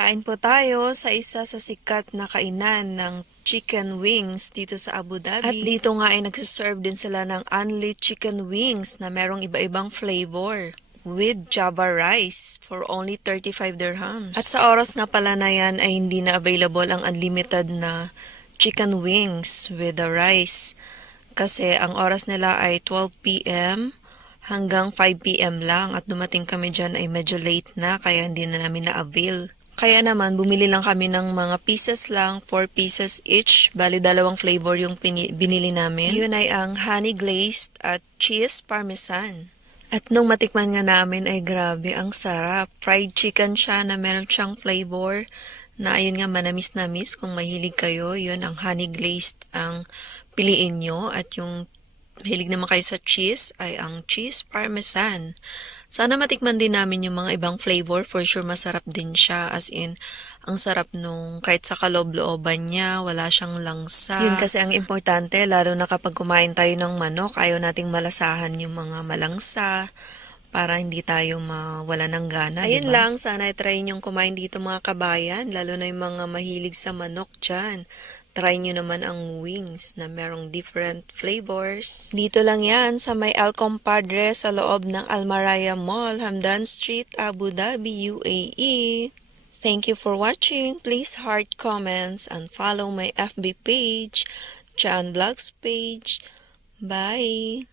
Kain po tayo sa isa sa sikat na kainan ng chicken wings dito sa Abu Dhabi. At dito nga ay nagsiserve din sila ng unli chicken wings na merong iba-ibang flavor with Java rice for only 35 dirhams. At sa oras nga pala na yan ay hindi na available ang unlimited na chicken wings with the rice. Kasi ang oras nila ay 12 p.m. hanggang 5 p.m. lang at dumating kami dyan ay medyo late na kaya hindi na namin na-avail. Kaya naman, bumili lang kami ng mga pieces lang, 4 pieces each. Bali, dalawang flavor yung binili namin. Yun ay ang honey glazed at cheese parmesan. At nung matikman nga namin ay grabe, ang sarap. Fried chicken siya na meron siyang flavor na ayun nga manamis-namis. Kung mahilig kayo, yun ang honey glazed ang piliin nyo. At yung mahilig naman kayo sa cheese ay ang cheese parmesan. Sana matikman din namin yung mga ibang flavor. For sure masarap din siya. As in, ang sarap nung kahit sa kaloob-looban niya, wala siyang langsa. Yun kasi ang importante, lalo na kapag kumain tayo ng manok, ayaw nating malasahan yung mga malangsa para hindi tayo mawala ng gana. Ayun diba? Lang, sana try niyong kumain dito mga kabayan, lalo na yung mga mahilig sa manok dyan. Try nyo naman ang wings na merong different flavors. Dito lang yan sa may Al Compadre sa loob ng Al Maraya Mall, Hamdan Street, Abu Dhabi, UAE. Thank you for watching. Please heart, comments, and follow my FB page, Chan Vlogs page. Bye!